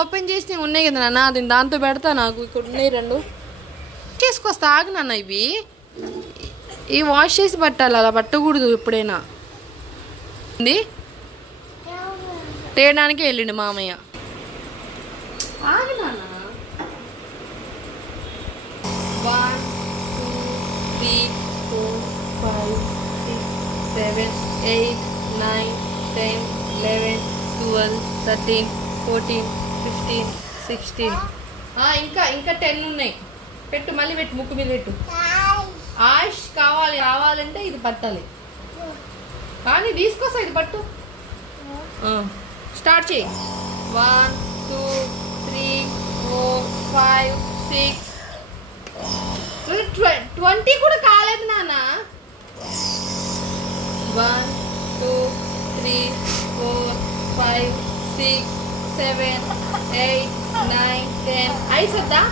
Open చేసి ఉన్నాయి కదా నాన్న, అది దాంతో పెడతా. నాకు ఇక్కడ ఉన్నాయి 2 చేసుకొస్తా. ఆగు నాన్న, ఇవి వాష్ చేసి పట్టాలి, అలా పట్టకూడదు ఎప్పుడైనా. తేయడానికే వెళ్ళిండు మామయ్య. ఆగు నాన్న. 1 2 3 4 5 6 7 8 9 10 11 12 13 14 15 16. ఇంకా 10 ఉన్నాయి. పెట్టు, మళ్ళీ పెట్టు, ముక్కు మీద పెట్టు. ఆష్ కావాలంటే ఇది పట్టాలి. కానీ తీసుకొస్తా, ఇది పట్టు. స్టార్ట్ చేయి. 1 2 3 4 5 6 20 కూడా కాలేదు నాన్న. 1 2 3 4 5 6 7 8 9 10. ఐస్ వద్దా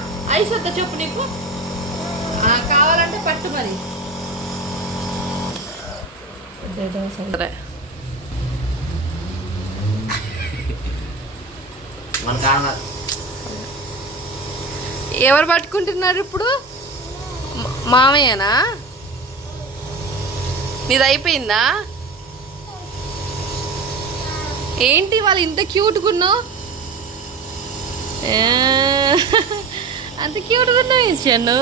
చెప్పు నీకు. కావాలంటే పట్టు మరి. ఎవరు పట్టుకుంటున్నారు ఇప్పుడు? మామయ్యనా? నీది అయిపోయిందా? ఏంటి వాళ్ళు ఇంత క్యూట్గా ఉన్నావు? అంత క్యూట్గా ఉన్నావు చెన్ను.